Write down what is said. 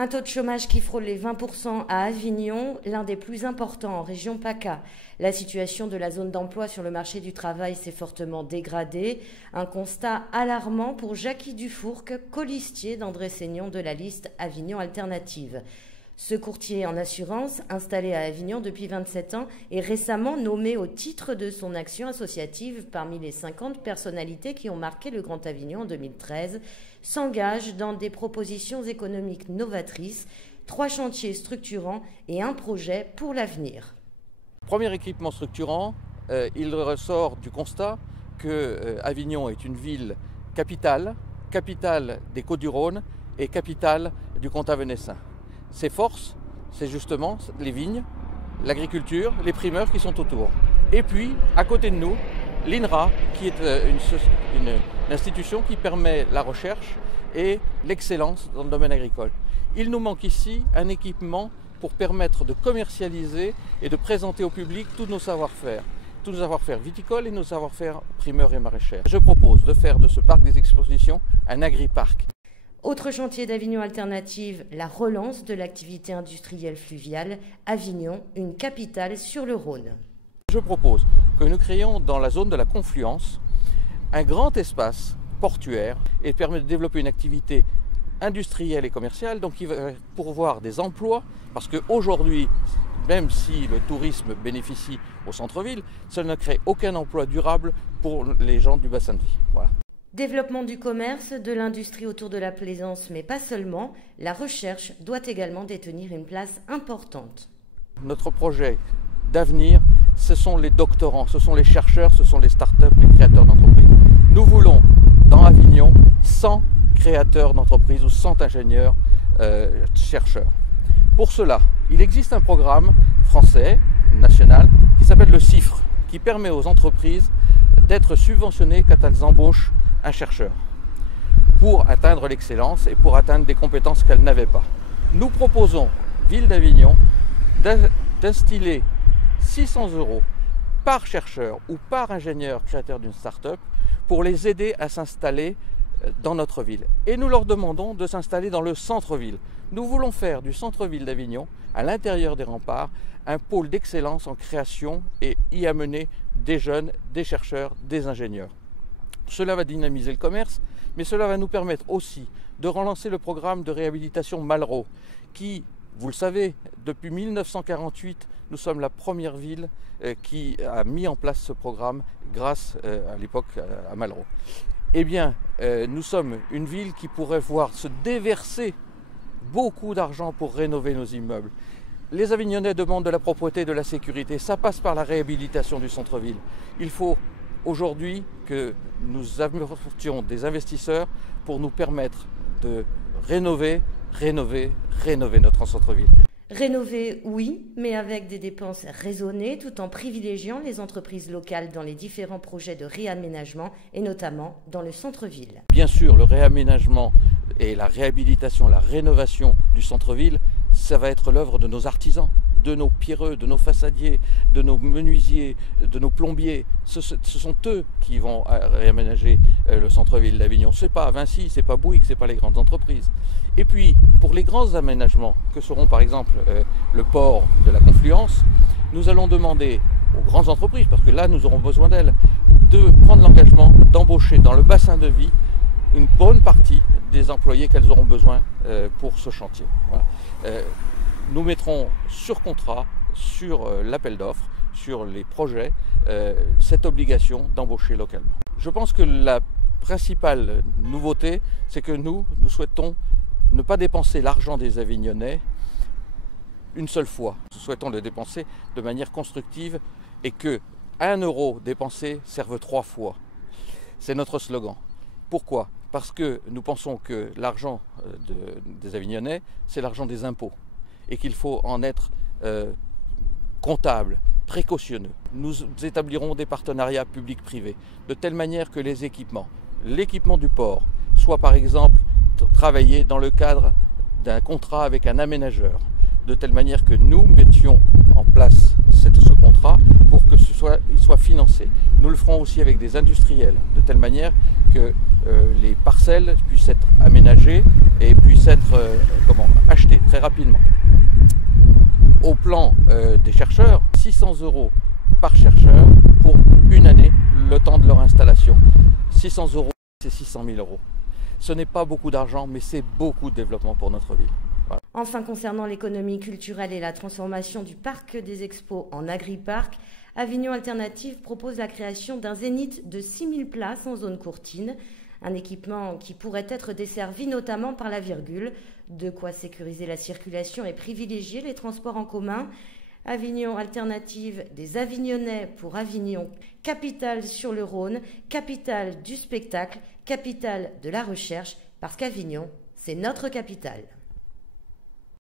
Un taux de chômage qui frôle les 20% à Avignon, l'un des plus importants en région PACA. La situation de la zone d'emploi sur le marché du travail s'est fortement dégradée. Un constat alarmant pour Jackie Dufourcq, colistier d'André Seignon de la liste Avignon Alternative. Ce courtier en assurance, installé à Avignon depuis 27 ans, est récemment nommé au titre de son action associative parmi les 50 personnalités qui ont marqué le Grand Avignon en 2013, s'engage dans des propositions économiques novatrices, 3 chantiers structurants et un projet pour l'avenir. Premier équipement structurant, il ressort du constat que Avignon est une ville capitale des Côtes-du-Rhône et capitale du Comtat venessin. Ses forces, c'est justement les vignes, l'agriculture, les primeurs qui sont autour. Et puis, à côté de nous, l'INRA, qui est une institution qui permet la recherche et l'excellence dans le domaine agricole. Il nous manque ici un équipement pour permettre de commercialiser et de présenter au public tous nos savoir-faire viticoles et nos savoir-faire primeurs et maraîchers. Je propose de faire de ce parc des expositions un agri-parc. Autre chantier d'Avignon Alternative, la relance de l'activité industrielle fluviale. Avignon, une capitale sur le Rhône. Je propose que nous créions dans la zone de la confluence un grand espace portuaire et permet de développer une activité industrielle et commerciale, donc qui va pourvoir des emplois, parce qu'aujourd'hui, même si le tourisme bénéficie au centre-ville, ça ne crée aucun emploi durable pour les gens du bassin de vie. Voilà. Développement du commerce, de l'industrie autour de la plaisance, mais pas seulement, la recherche doit également détenir une place importante. Notre projet d'avenir, ce sont les doctorants, ce sont les chercheurs, ce sont les start-up, les créateurs d'entreprises. Nous voulons, dans Avignon, 100 créateurs d'entreprises ou 100 ingénieurs chercheurs. Pour cela, il existe un programme français, national, qui s'appelle le CIFRE, qui permet aux entreprises d'être subventionnées quand elles embauchent un chercheur pour atteindre l'excellence et pour atteindre des compétences qu'elles n'avaient pas. Nous proposons, Ville d'Avignon, d'instiller 600 € par chercheur ou par ingénieur créateur d'une start-up pour les aider à s'installer dans notre ville. Et nous leur demandons de s'installer dans le centre-ville. Nous voulons faire du centre-ville d'Avignon, à l'intérieur des remparts, un pôle d'excellence en création et y amener des jeunes, des chercheurs, des ingénieurs. Cela va dynamiser le commerce, mais cela va nous permettre aussi de relancer le programme de réhabilitation Malraux, qui, vous le savez, depuis 1948, nous sommes la première ville qui a mis en place ce programme grâce à l'époque à Malraux. Eh bien, nous sommes une ville qui pourrait voir se déverser beaucoup d'argent pour rénover nos immeubles. Les Avignonnais demandent de la propreté, de la sécurité. Ça passe par la réhabilitation du centre-ville. Il faut aujourd'hui que nous apportions des investisseurs pour nous permettre de rénover notre centre-ville. Rénover, oui, mais avec des dépenses raisonnées, tout en privilégiant les entreprises locales dans les différents projets de réaménagement et notamment dans le centre-ville. Bien sûr, le réaménagement et la réhabilitation, la rénovation du centre-ville, ça va être l'œuvre de nos artisans, de nos pierreux, de nos façadiers, de nos menuisiers, de nos plombiers. Ce sont eux qui vont réaménager le centre-ville d'Avignon. Ce n'est pas Vinci, ce n'est pas Bouygues, ce n'est pas les grandes entreprises. Et puis, pour les grands aménagements, que seront par exemple le port de la Confluence, nous allons demander aux grandes entreprises, parce que là nous aurons besoin d'elles, de prendre l'engagement d'embaucher dans le bassin de vie une bonne partie des employés qu'elles auront besoin pour ce chantier. Voilà. Nous mettrons sur contrat, sur l'appel d'offres, sur les projets, cette obligation d'embaucher localement. Je pense que la principale nouveauté, c'est que nous souhaitons ne pas dépenser l'argent des Avignonnais une seule fois. Nous souhaitons le dépenser de manière constructive et que 1 € dépensé serve 3 fois. C'est notre slogan. Pourquoi ? Parce que nous pensons que l'argent des Avignonnais, c'est l'argent des impôts et qu'il faut en être comptable, précautionneux. Nous établirons des partenariats publics-privés de telle manière que l'équipement du port soit par exemple travaillé dans le cadre d'un contrat avec un aménageur, de telle manière que nous mettions en place ce contrat pour que il soit financé. Nous le ferons aussi avec des industriels, de telle manière que les parcelles puissent être aménagées et puissent être achetées très rapidement. Au plan des chercheurs, 600 € par chercheur pour une année, le temps de leur installation. 600 €, c'est 600 000 €. Ce n'est pas beaucoup d'argent, mais c'est beaucoup de développement pour notre ville. Voilà. Enfin, concernant l'économie culturelle et la transformation du parc des expos en agri-parc, Avignon Alternative propose la création d'un zénith de 6000 places en zone courtine, un équipement qui pourrait être desservi notamment par la virgule, de quoi sécuriser la circulation et privilégier les transports en commun. Avignon Alternative des Avignonnais pour Avignon, capitale sur le Rhône, capitale du spectacle, capitale de la recherche, parce qu'Avignon, c'est notre capitale.